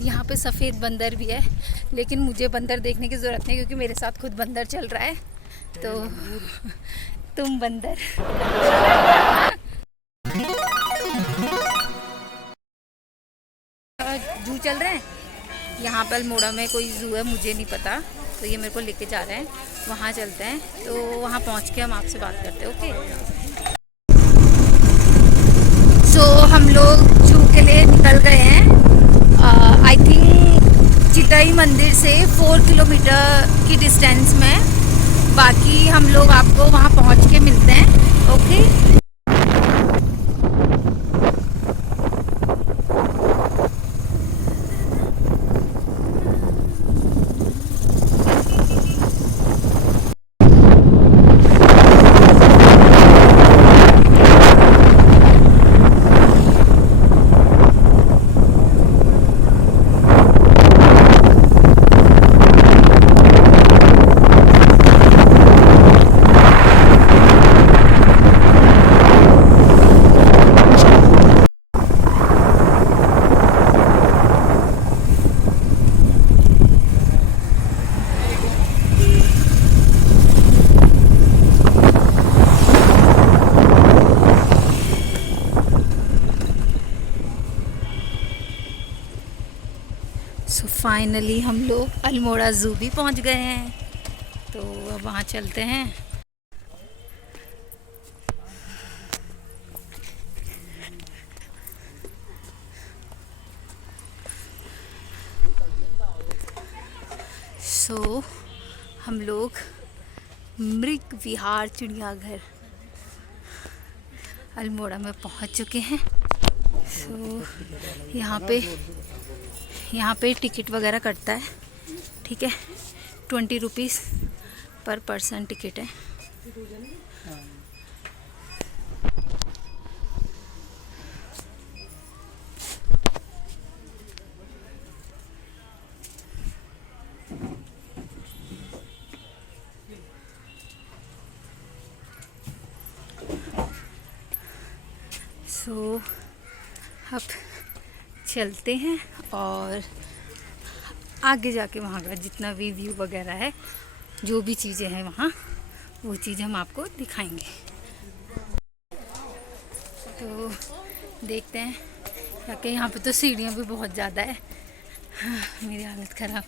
यहाँ पे सफ़ेद बंदर भी है, लेकिन मुझे बंदर देखने की ज़रूरत नहीं क्योंकि मेरे साथ खुद बंदर चल रहा है। तो तुम बंदर। जू चल रहे हैं यहाँ पर अल्मोड़ा में, कोई जू है मुझे नहीं पता, तो ये मेरे को लेके जा रहे हैं, वहाँ चलते हैं। तो वहाँ पहुँच के हम आपसे बात करते हैं। ओके, तो हम लोग जू के लिए निकल गए हैं। आई थिंक चितई मंदिर से 4 किलोमीटर की डिस्टेंस में। बाकी हम लोग आपको वहाँ पहुँच के मिलते हैं। ओके, फाइनली हम लोग अल्मोड़ा ज़ू भी पहुंच गए हैं। तो अब वहाँ चलते हैं। सो हम लोग मृग विहार चिड़ियाघर अल्मोड़ा में पहुंच चुके हैं। सो यहाँ पे टिकट वगैरह कटता है, ठीक है। 20 रुपीज़ पर पर्सन टिकट है। सो अब चलते हैं और आगे जाके वहाँ का जितना भी व्यू वगैरह है, जो भी चीज़ें हैं वहाँ, वो चीज़ हम आपको दिखाएंगे। तो देखते हैं, क्योंकि यहाँ पे तो सीढ़ियाँ भी बहुत ज़्यादा है। मेरी हालत ख़राब।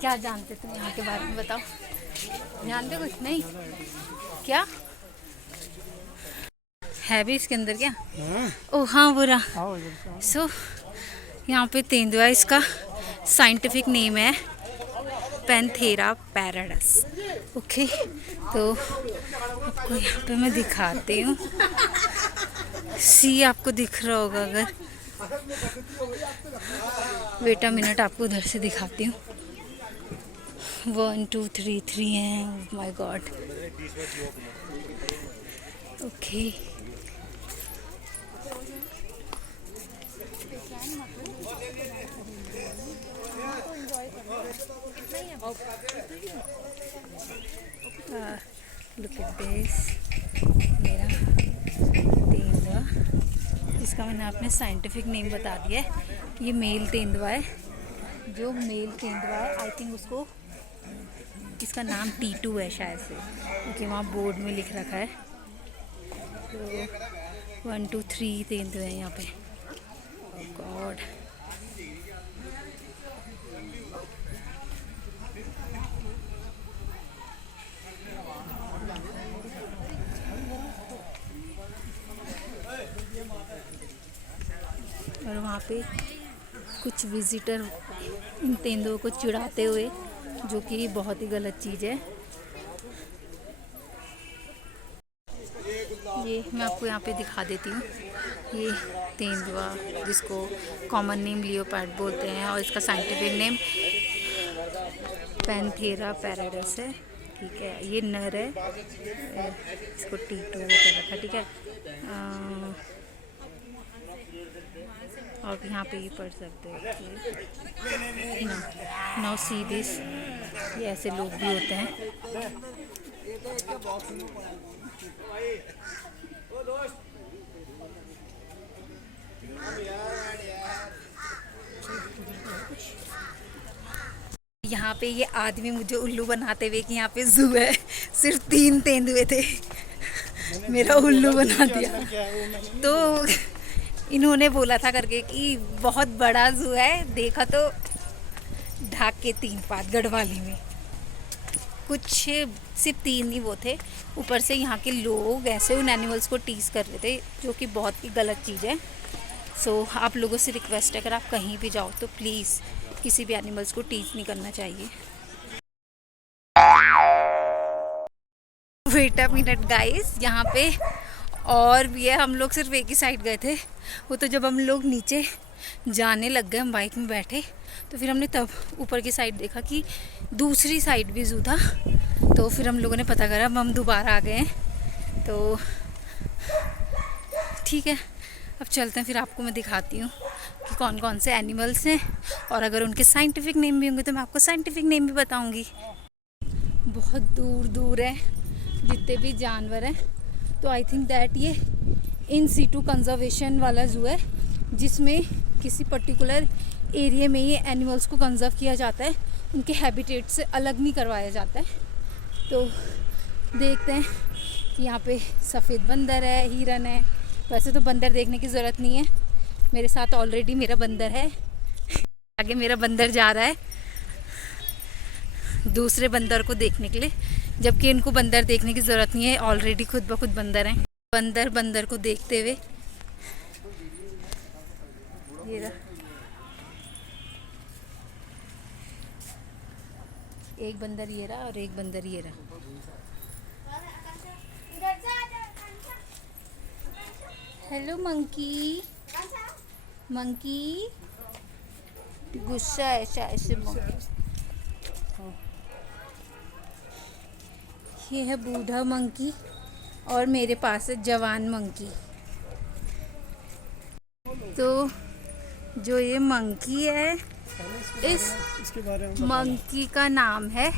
क्या जानते तुम यहाँ के बारे में, बताओ। जानते कुछ नहीं क्या है भी इसके अंदर क्या? ओह हाँ, वो रहा। सो यहाँ पे तेंदुआ, इसका साइंटिफिक नेम है पैंथेरा पैराडस। ओके, तो आपको यहाँ पे मैं दिखाती हूँ। सी आपको दिख रहा होगा अगर, वेट अ मिनट, आपको उधर से दिखाती हूँ। 1 2 3 3 हैं। My God. Okay, look at this. मेरा तेंदुआ, इसका मैंने अपने साइंटिफिक नेम बता दिया है। ये मेल तेंदुआ है। जो मेल तेंदुआ है, आई थिंक उसको, इसका नाम T2 है शायद से, क्योंकि वहाँ बोर्ड में लिख रखा है। तो 1 2 3 तेंदुए हैं यहाँ पे। गॉड, और वहाँ पे कुछ विजिटर इन तेंदुओं को चिढ़ाते हुए, जो कि बहुत ही गलत चीज़ है। ये मैं आपको यहाँ पे दिखा देती हूँ। ये तेंदुआ, जिसको कॉमन नेम लियोपार्ड बोलते हैं, और इसका साइंटिफिक नेम पैंथेरा पैराडस है, ठीक है। ये नर है, इसको T2 कर रखा, ठीक है। और यहाँ पे ये पढ़ सकते हो। नाउ सी दिस, ये ऐसे लोग भी होते हैं। यहाँ पे ये आदमी मुझे उल्लू बनाते हुए कि यहाँ पे जू है, सिर्फ 3 तेंदुए थे, मेरा उल्लू बना दिया। तो इन्होंने बोला था करके कि बहुत बड़ा जू है, देखा तो ढाक के 3 पात गढ़वाली में, कुछ सिर्फ 3 ही वो थे। ऊपर से यहाँ के लोग ऐसे उन एनिमल्स को टीज कर रहे थे, जो कि बहुत ही गलत चीज़ है। सो आप लोगों से रिक्वेस्ट है, अगर आप कहीं भी जाओ तो प्लीज़ किसी भी एनिमल्स को टीज नहीं करना चाहिए। वेट अ मिनट गाइस, यहाँ पे और भी है। हम लोग सिर्फ एक ही साइड गए थे, वो तो जब हम लोग नीचे जाने लग गए, हम बाइक में बैठे, तो फिर हमने तब ऊपर की साइड देखा कि दूसरी साइड भी जू था। तो फिर हम लोगों ने पता करा, हम दोबारा आ गए हैं। तो ठीक है, अब चलते हैं, फिर आपको मैं दिखाती हूँ कि कौन कौन से एनिमल्स हैं, और अगर उनके साइंटिफिक नेम भी होंगे तो मैं आपको साइंटिफिक नेम भी बताऊँगी। बहुत दूर दूर है जितने भी जानवर हैं। तो आई थिंक दैट ये इन सीटू कंजर्वेशन वाला जू है, जिसमें किसी पर्टिकुलर एरिया में ये एनिमल्स को कंजर्व किया जाता है, उनके हैबिटेट से अलग नहीं करवाया जाता है। तो देखते हैं कि यहाँ पे सफ़ेद बंदर है, हिरन है। वैसे तो बंदर देखने की ज़रूरत नहीं है, मेरे साथ ऑलरेडी मेरा बंदर है। आगे मेरा बंदर जा रहा है दूसरे बंदर को देखने के लिए, जबकि इनको बंदर देखने की ज़रूरत नहीं है, ऑलरेडी खुद ब खुद बंदर हैं। बंदर को देखते हुए ये रहा, एक बंदर ये रहा और एक बंदर ये रहा। हेलो मंकी, मंकी गुस्सा है ऐसे। ये है बूढ़ा मंकी और मेरे पास है जवान मंकी। तो जो ये मंकी है, इसके बारे में मंकी का नाम है,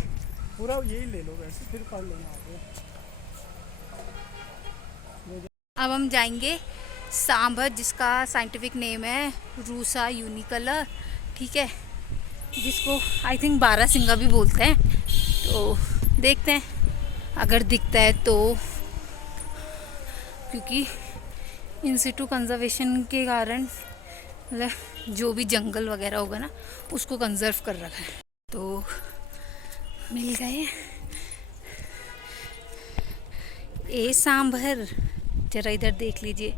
पूरा यही ले लो वैसे, फिर पढ़ लेना। अब हम जाएंगे सांभर, जिसका साइंटिफिक नेम है रूसा यूनिकलर, ठीक है, जिसको आई थिंक बारहसिंगा भी बोलते हैं। तो देखते हैं अगर दिखता है तो, क्योंकि इन सिटू कंजर्वेशन के कारण मतलब जो भी जंगल वगैरह होगा ना, उसको कंजर्व कर रखा है। तो मिल गए ए सांभर, जरा इधर देख लीजिए,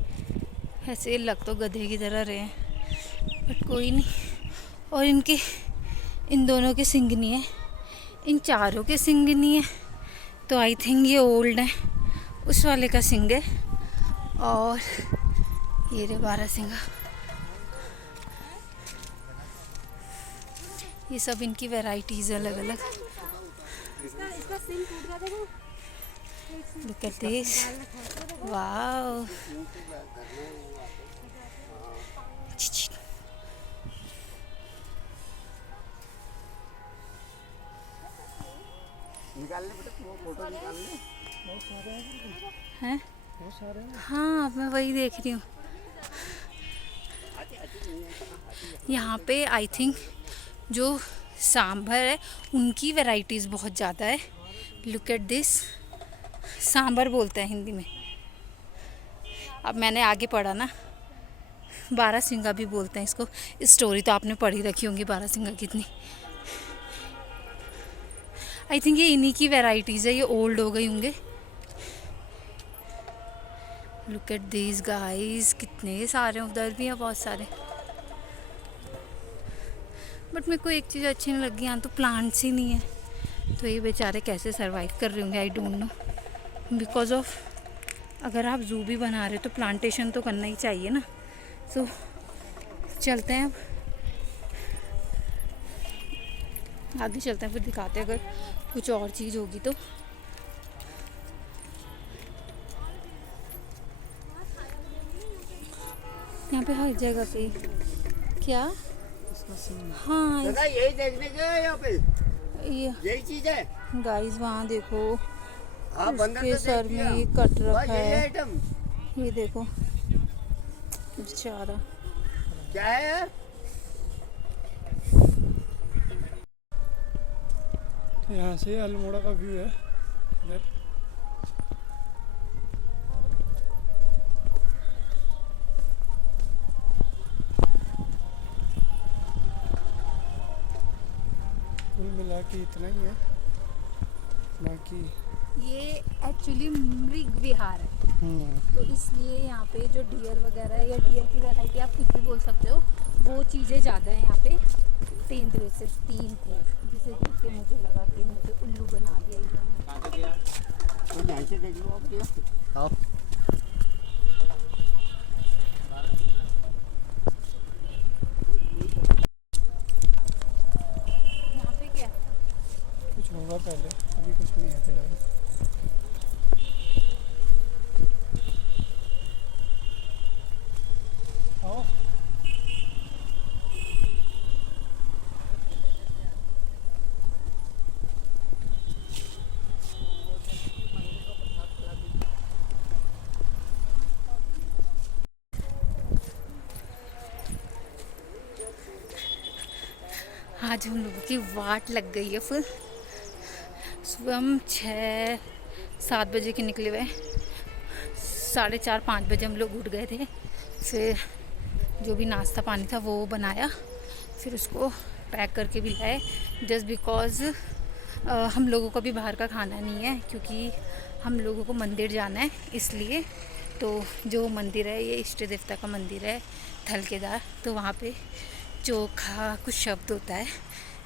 ऐसे लग तो गधे की तरह रहे हैं, बट कोई नहीं। और इनके इन दोनों के सींग नहीं है, इन चारों के सींग नहीं है, तो आई थिंक ये ओल्ड है, उस वाले का सींग है। और ये रे बारहसिंगा, ये सब इनकी वैरायटीज अलग अलग। Look at this, wow। हैं? हाँ, मैं वही देख रही हूँ। यहाँ पे आई थिंक जो सांभर है उनकी वैरायटीज़ बहुत ज़्यादा है। लुक एट दिस, सांभर बोलते हैं हिंदी में। अब मैंने आगे पढ़ा ना, बारहसिंगा भी बोलते हैं इसको। स्टोरी तो आपने पढ़ी रखी होंगी बारहसिंगा कितनी। आई थिंक ये इन्हीं की वैरायटीज़ है, ये ओल्ड हो गई होंगे। लुक एट दिस गाइस, कितने सारे, उधर भी हैं बहुत सारे। बट मेरे को एक चीज़ अच्छी नहीं लगी, यहाँ तो प्लांट्स ही नहीं है, तो ये बेचारे कैसे सरवाइव कर रहे होंगे, I don't know. Because of अगर आप जू भी बना रहे हो तो प्लांटेशन तो करना ही चाहिए ना। सो चलते हैं, अब आगे चलते हैं, फिर दिखाते हैं अगर कुछ और चीज़ होगी तो। यहाँ पे हर जगह पे क्या, हाँ यही देखने के यहाँ पे ये यही चीज है गाइस, वहाँ देखो इसके सर में ये कट रखा है, आइटम ये देखो बेचारा। क्या है? तो यहाँ से अल्मोड़ा का व्यू है इधर। कुल मिला के इतना ही है, बाकी ये एक्चुअली मृग विहार है, तो इसलिए यहाँ पे जो डियर वगैरह है या डियर की वैरायटी आप कुछ भी बोल सकते हो, वो चीज़ें ज़्यादा है यहाँ पे। तेंदुए सिर्फ 3 थे, जिसे देख के मुझे लगा कि मुझे उल्लू बना दिया इन्होंने। आओ। यहाँ पे क्या? कुछ होगा पहले, अभी कुछ नहीं है फिलहाल। आओ। आज हम लोगों की वाट लग गई है फुल। सुबह हम 6-7 बजे के निकले हुए, 4:30-5 बजे हम लोग उठ गए थे। फिर जो भी नाश्ता पानी था वो बनाया, फिर उसको पैक करके भी लाए, जस्ट बिकॉज़ हम लोगों को भी बाहर का खाना नहीं है, क्योंकि हम लोगों को मंदिर जाना है इसलिए। तो जो मंदिर है ये इष्ट देवता का मंदिर है थलकेदार, तो वहाँ पे चोखा कुछ शब्द होता है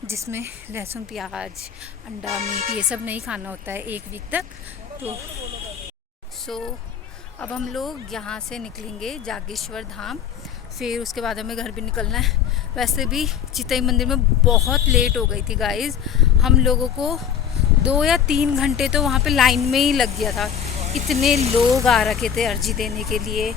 जिसमें लहसुन प्याज अंडा मीट ये सब नहीं खाना होता है 1 वीक तक। तो अब हम लोग यहाँ से निकलेंगे जागेश्वर धाम, फिर उसके बाद हमें घर भी निकलना है। वैसे भी चितई मंदिर में बहुत लेट हो गई थी गाइस, हम लोगों को 2 या 3 घंटे तो वहाँ पे लाइन में ही लग गया था। इतने लोग आ रखे थे अर्जी देने के लिए